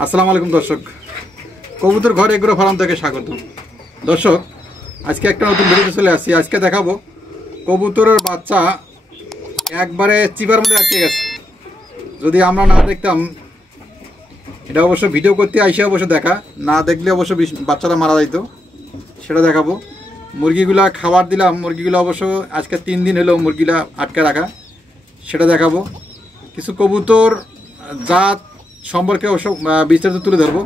আসসালামু আলাইকুম দর্শক, কবুতর ঘর এগ্রো ফার্ম থেকে স্বাগত। দর্শক, আজকে একটা নতুন ভিডিওতে চলে আসছি। আজকে দেখাবো কবুতরের বাচ্চা একবারে চিপার মধ্যে আটকে গেছে। যদি আমরা না দেখতাম, এটা অবশ্য ভিডিও করতে আইসে অবশ্য দেখা, না দেখলে অবশ্য বাচ্চাটা মারা যাইতো, সেটা দেখাবো। মুরগিগুলা খাবার দিলাম, মুরগিগুলো অবশ্য আজকে 3 দিন হলো মুরগিলা আটকে রাখা, সেটা দেখাবো। কিছু কবুতর জাত সম্পর্কে অবশ্য বিস্তারিত তুলে ধরবো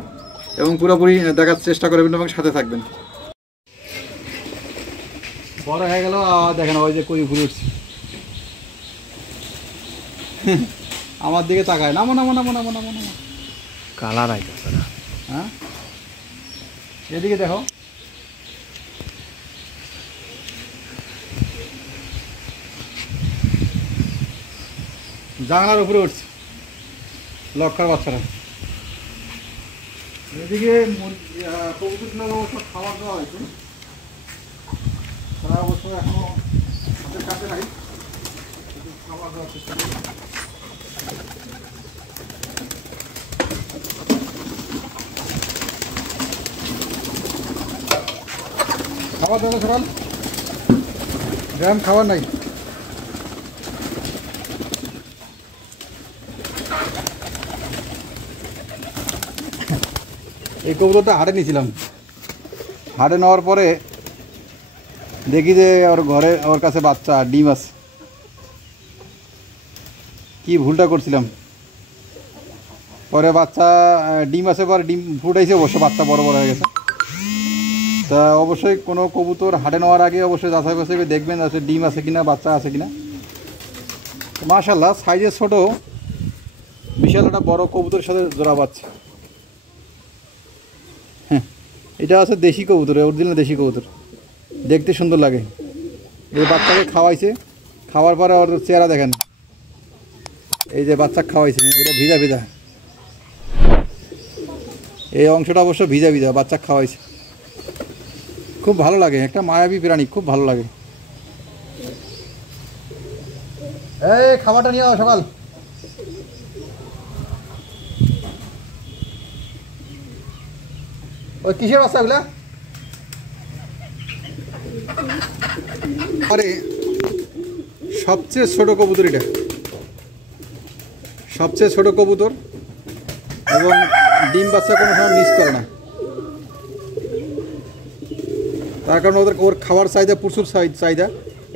এবং পুরোপুরি দেখার চেষ্টা করবেন এবং সাথে থাকবেন। বড় হয়ে গেল, দেখেন ওই যে কই ঘুরে উঠছে, আমার দিকে তাকায়। নামো নামো নামো নামো নামো নামো, কালার আইতেছে না। হ্যাঁ, এদিকে দেখো। জানলার উপরে উঠছে লক্ষার বাচ্চারা। এদিকে কবুতরগুলো অবশ্য খাবার দেওয়া হয়েছে, তারা অবশ্য এখনো হাতের কাছে নাই, খাবার দেওয়ার চেষ্টা করি। খাবার দেওয়া সকাল গ্রাম খাবার নাই। এই কবুতরটা হাটে নিয়েছিলাম, হাটে নেওয়ার পরে দেখি যে ওর ঘরে ওর কাছে বাচ্চা ডিম আছে। কি ভুলটা করছিলাম, পরে বাচ্চা ডিম আছে, পরে ডিম ফুটাইছে, অবশ্য বাচ্চা বড় বড় হয়ে গেছে। তা অবশ্যই কোনো কবুতর হাটে নেওয়ার আগে অবশ্যই যাচাই বাছাই করে দেখবেন আসলে ডিম আছে কিনা, বাচ্চা আছে কিনা। মাশাআল্লাহ, সাইজের ছোট, বিশাল একটা বড় কবুতরের সাথে জোড়া বাচ্চা। হ্যাঁ, এটা আছে দেশি কবুতর, অরিজিনাল দেশি কবুতর, দেখতে সুন্দর লাগে। এই বাচ্চাকে খাওয়াইছে, খাওয়ার পরে ওর চেহারা দেখেন, এই যে বাচ্চা খাওয়াইছে, এটা ভিজা ভিজা, এই অংশটা অবশ্য ভিজা ভিজা, বাচ্চা খাওয়াইছে। খুব ভালো লাগে, একটা মায়াবী প্রাণী, খুব ভালো লাগে। এই খাবারটা নিয়ে আও সকাল। ওই কিসের বাচ্চা ওগুলা? আরে সবচেয়ে ছোট কবুতর, এটা সবচেয়ে ছোট কবুতর এবং ডিম বাচ্চা কোনো সময় মিস করে না। তার কারণে ওর খাবার চাহিদা প্রচুর, চাহিদা,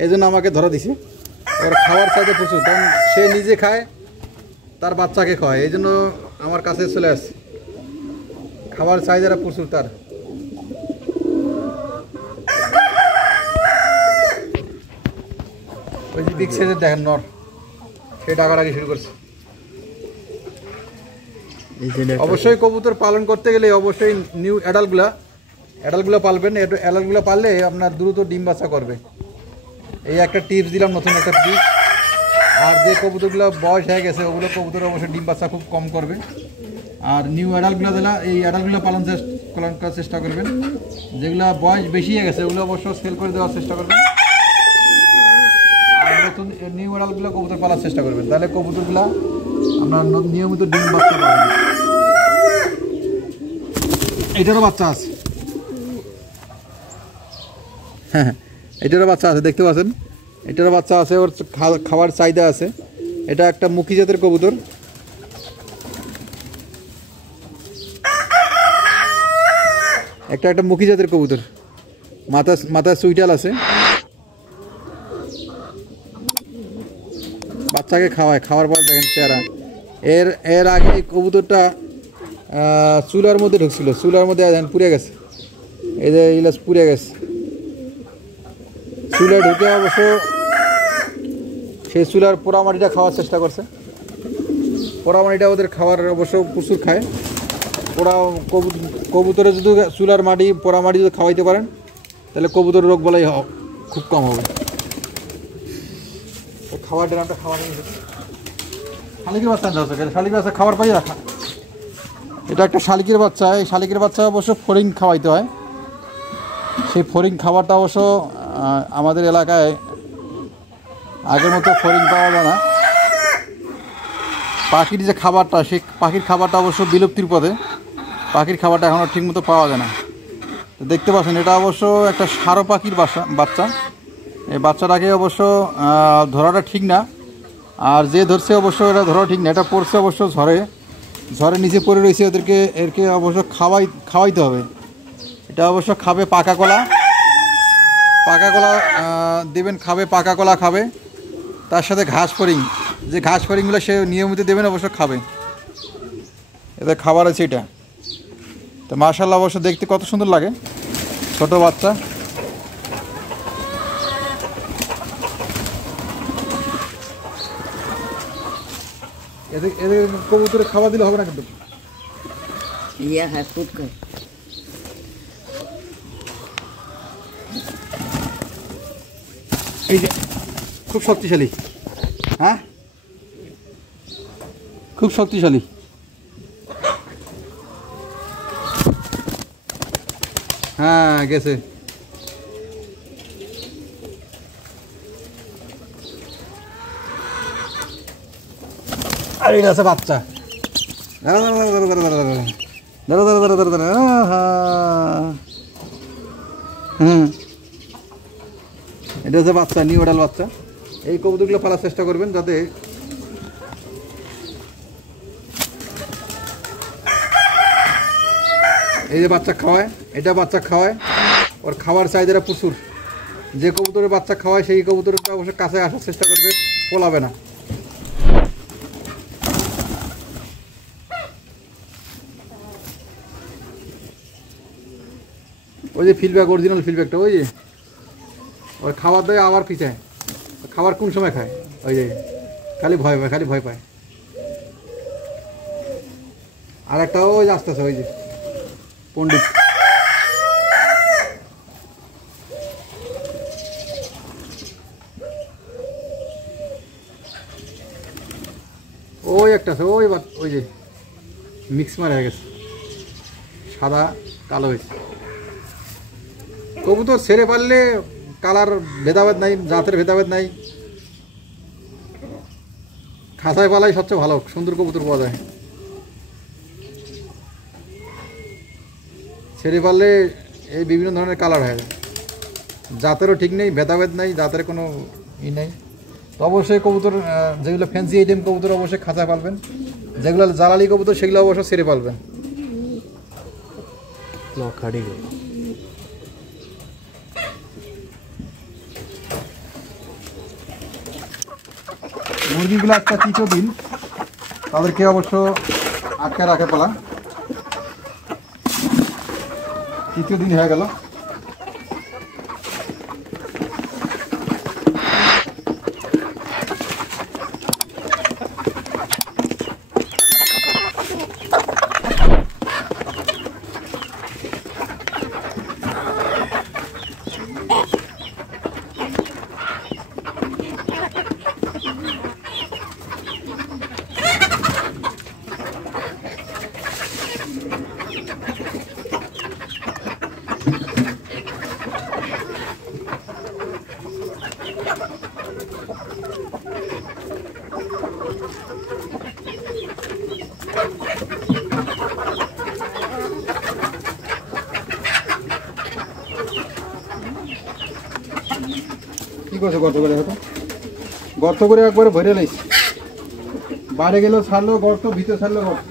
এই জন্য আমাকে ধরা দিছে। ওর খাবার চাহিদা প্রচুর, কারণ সে নিজে খায়, তার বাচ্চাকে খায়, এই জন্য আমার কাছে চলে আসছে। খাবার চাহিদাটা প্রচুর তার। ওই যে বিগ সাইজের দেখেন নর, সে ডাকাডাকি শুরু করছে। অবশ্যই কবুতর পালন করতে গেলে অবশ্যই নিউ অ্যাডাল্টগুলো পালবেন। অ্যাডাল্টগুলো পাললে আপনার দ্রুত ডিম বাচ্চা করবে, এই একটা টিপস দিলাম, নতুন একটা টিপস। আর যে কবুতরগুলো বয়স হয়ে গেছে ওগুলো কবুতর অবশ্যই ডিম বাচ্চা খুব কম করবে। আর নিউ অ্যাডাল্টগুলো দিলা, এই অ্যাডাল্টগুলো পালন করার চেষ্টা করবেন। যেগুলো বয়স বেশি হয়ে গেছে ওগুলো অবশ্য সেল করে দেওয়ার চেষ্টা করবেন। আর নতুন নিউ অ্যাডাল্টগুলো কবুতর পালার চেষ্টা করবেন, তাহলে কবুতরগুলো আপনার নিয়মিত ডিম বাচ্চা পাবেন। এটারও বাচ্চা আছে, হ্যাঁ হ্যাঁ, এটারও বাচ্চা আছে, দেখতে পাচ্ছেন, এটারও বাচ্চা আছে। ওর খাবার চাহিদা আছে। এটা একটা মুখী জাতের কবুতর, একটা মুখী জাতের কবুতর, মাথায় সুইটাল আছে, বাচ্চাকে খাওয়ায়, খাওয়ার পর দেখেন চেহারা। এর আগে এই কবুতরটা চুলার মধ্যে ঢুকছিল, চুলার মধ্যে পুড়ে গেছে, এই যে ইলাস পুড়ে গেছে। চুলায় ঢুকে অবশ্য সেই চুলার পোড়ামাটিটা খাওয়ার চেষ্টা করছে। পোড়ামাটিটা ওদের খাবার অবশ্য প্রচুর খায়। কবুতরে যদি চুলার মাটি, পোড়ামাটি যদি খাওয়াইতে পারেন তাহলে কবুতরের রোগ বলাই খুব কম হবে। খাবারটা নামটা খাবার শালিকের বাচ্চা আনতে হচ্ছে, শালিকের বাচ্চা খাবার পাই রাখা। এটা একটা শালিকের বাচ্চা, এই শালিকের বাচ্চা অবশ্য ফড়িং খাওয়াইতে হয়। সেই ফড়িং খাবারটা অবশ্য আমাদের এলাকায় আগের মতো ফড়িং পাওয়া যায় না। পাখির যে খাবারটা, সেই পাখির খাবারটা অবশ্য বিলুপ্তির পথে। পাখির খাবারটা এখনও ঠিকমতো পাওয়া যায় না। তো দেখতে পাচ্ছেন এটা অবশ্য একটা ষাঁড় পাখির বাচ্চা। এই বাচ্চাটাকে অবশ্য ধরাটা ঠিক না, আর যে ধরছে অবশ্য এটা ধরা ঠিক না। এটা পড়ছে অবশ্য ঝড়ে নিচে পড়ে রয়েছে। এরকে অবশ্য খাওয়াইতে হবে। এটা অবশ্য খাবে পাকা কলা দেবেন, খাবে পাকা কলা খাবে, তার সাথে ঘাস ফড়িং, যে ঘাস ফড়িংগুলো সে নিয়মিত দেবেন, অবশ্য খাবে। এদের খাবার আছে এটা। তো মাশাআল্লাহ অবশ্য দেখতে কত সুন্দর লাগে, ছোট বাচ্চা। এদের কবুতরের খাবার দিলে হবে না কিন্তু। এই যে খুব শক্তিশালী, হ্যাঁ খুব শক্তিশালী। হ্যাঁ গেছে। আর এটা আছে বাচ্চা। এটা হচ্ছে বাচ্চা, নিউ অ্যাডাল্ট বাচ্চা। এই কবুতরগুলো পালার চেষ্টা করবেন যাতে এই যে বাচ্চা খাওয়ায়, এটা বাচ্চা খাওয়ায়, ওর খাওয়ার চাহিদাটা প্রচুর। যে কবুতরের বাচ্চা খাওয়ায় সেই কবুতরটা অবশ্যই কাছে আসার চেষ্টা করবে, পলাবে না। ওই যে ফিডব্যাক, অরিজিনাল ফিডব্যাকটা, ওই যে ওর খাবার দেয় আবার পিছায়। খাবার কোন সময় খায়, ওই যে খালি ভয় পায়। আর একটা ওই যে আসতেছে, ওই যে পণ্ডিত। ওই একটা আছে, ওই যে মিক্স মারা হয়ে গেছে, সাদা কালো হয়েছে। কবুতর ছেড়ে পারলে কালার ভেদাভেদ নাই, জাতের ভেদাভেদ নাই। খাঁচায় পালাই সবচেয়ে ভালো, সুন্দর কবুতর পাওয়া যায়। ছেড়ে পারলে এই বিভিন্ন ধরনের কালার হয়ে যায়, জাতেরও ঠিক নেই, ভেদাভেদ নাই, জাতের কোনো ই নেই। তো অবশ্যই কবুতর যেগুলো ফ্যান্সি আইটেম কবুতর অবশ্যই খাঁচায় পালবেন, যেগুলো জ্বালালি কবুতর সেগুলো অবশ্যই ছেড়ে পালবেন। মুরগিগুলো একটা তৃতীয় দিন, তাদেরকে অবশ্য আটকে রাখে পালা। তৃতীয় দিন হয়ে গেল। কি করছো? গর্ত করে হতো, গর্ত করে একবারে ভরে লাইছি। বাইরে গেলেও ছাড়লো গর্ত, ভিতরে ছাড়লো গর্ত।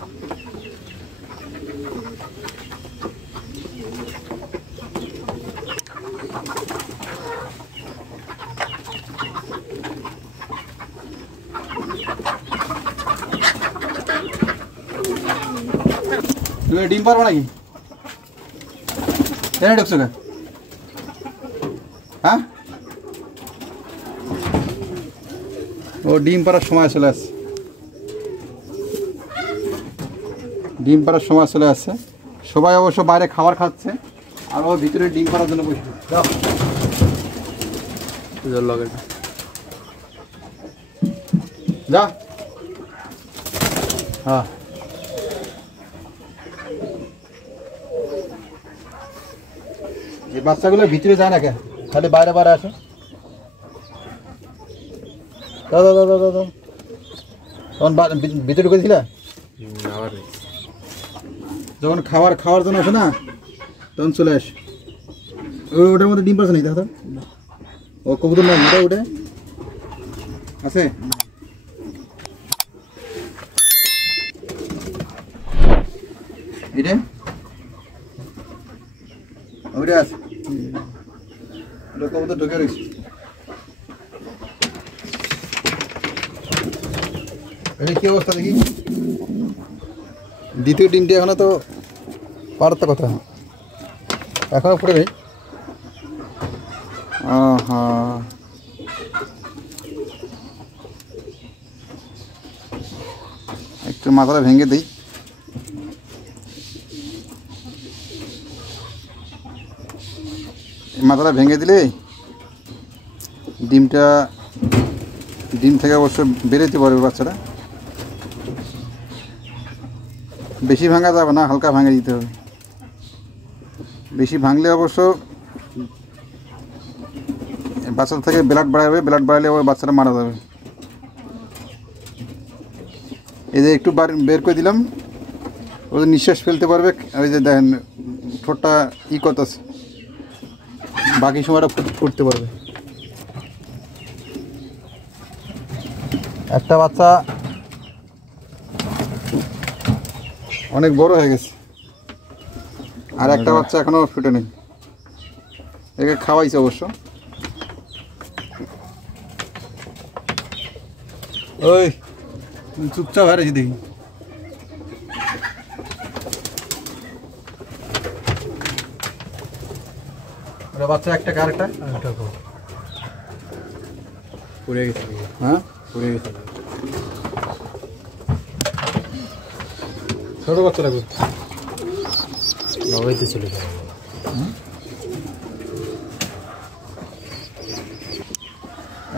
তুমি ডিম পারবো নাকি? এনে ঢুকছো না? হ্যাঁ, ও ডিম পাড়ার সময় চলে আসছে, ডিম পাড়ার সময় চলে আসছে। সবাই অবশ্য বাইরে খাবার খাচ্ছে, আর ও ভিতরে ডিম পাড়ার জন্য বসে। যা, হ্যাঁ এই বাচ্চাগুলো ভিতরে যায় না কেন, খালি বাইরে বাইরে আসে। দাদা দাদা দাদা তখন ভিতরে ঢুকেছিল যখন খাওয়ার জন্য আসে না তখন চলে আসে। ওটার মধ্যে ডিম পারছে নাকি দাদা? ও কবুতর না ওটা ওটা আছে এটা ওটা আছে ওটা কবুতর ঢুকে রয়েছে। এটা কি অবস্থা দেখি? দ্বিতীয় ডিমটি এখনো তো পারতে কথা এখনো ফুটে নেই। একটু মাথাটা ভেঙে দিই। মাথাটা ভেঙে দিলে ডিম থেকে অবশ্য বেরোতে পারবে বাচ্চারা। বেশি ভাঙা যাবে না, হালকা ভাঙে দিতে হবে। বেশি ভাঙলে অবশ্য বাচ্চাটা থেকে ব্লাড বাড়ালে ওই বাচ্চাটা মারা যাবে। এই যে একটু বের করে দিলাম, ওদের নিঃশ্বাস ফেলতে পারবে। ওই যে দেখেন ঠোঁটটা করতেছে, বাকি সময়টা ফুটতে পারবে। একটা বাচ্চা অনেক বড় হয়ে গেছে, আর একটা বাচ্চা এখনো ফুটে নেই। একে খাওয়াইছে অবশ্য। ওই চুপচাপ হারিয়েছি দেখি। বাচ্চা একটা কারেক্টা পড়ে গেছে। হ্যাঁ পড়ে গেছে। ছোট বাচ্চা লাগবে নবাইতে চলে যাবে।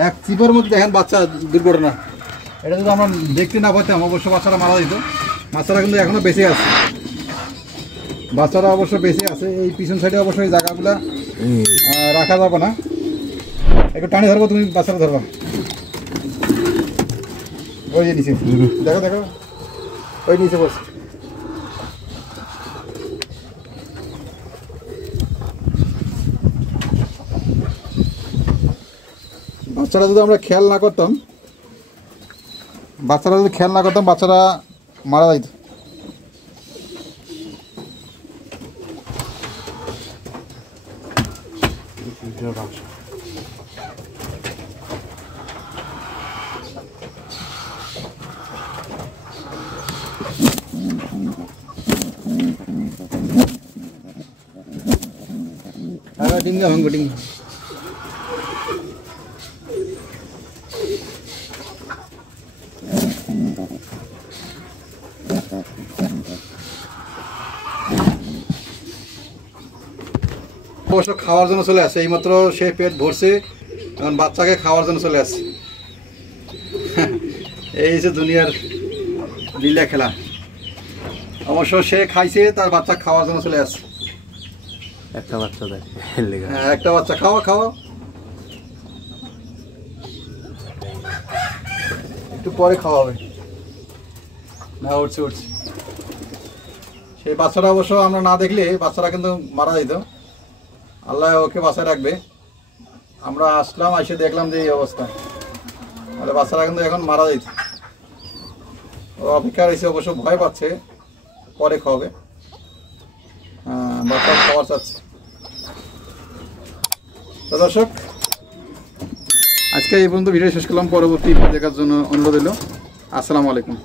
এক চিপের মধ্যে দেখেন বাচ্চা দুর্ঘটনা। এটা যদি আমরা দেখতে না পাইতাম অবশ্য বাচ্চারা মারা যেত। বাচ্চারা কিন্তু এখনো বেঁচে আছে, বাচ্চারা অবশ্য বেঁচে আছে। এই পিছন সাইডে অবশ্য এই জায়গাগুলা রাখা যাবে না। একটু টানে ধরবো, তুমি বাচ্চারা ধরবা। ওই যে নিচে দেখো দেখো, ওই নিচে বস। বাচ্চারা যদি আমরা খেয়াল না করতাম, বাচ্চারা মারা যাইত। ডিঙ্গা ভাঙ্গো ডিঙ্গা। অবশ্য খাওয়ার জন্য চলে আসে, এইমাত্র সে পেট ভরছে, এখন বাচ্চাকে খাওয়ার জন্য চলে আসে। এই যে দুনিয়ার লীলা খেলা। অবশ্য সে খাইছে, তার বাচ্চা খাওয়ার জন্য চলে আসে। একটা বাচ্চা দেয়, হ্যাঁ একটা বাচ্চা খাওয়া একটু পরে খাওয়াবে না। উঠছে সেই বাচ্চারা অবশ্য আমরা না দেখলে বাচ্চারা কিন্তু মারা যেত। আল্লাহ ওকে বাঁচায় রাখবে। আমরা আসলাম, এসে দেখলাম যে এই অবস্থা, তাহলে বাচ্চারা কিন্তু এখন মারা যেত। ও অপেক্ষা রয়েছে, অবশ্য ভয় পাচ্ছে, পরে খাওয়াবে। বাচ্চা খাওয়ার চাচ্ছে। তো দর্শক, আজকে এই পর্যন্ত ভিডিও শেষ করলাম। পরবর্তী দেখার জন্য অনুরোধ হলো। আসসালামু আলাইকুম।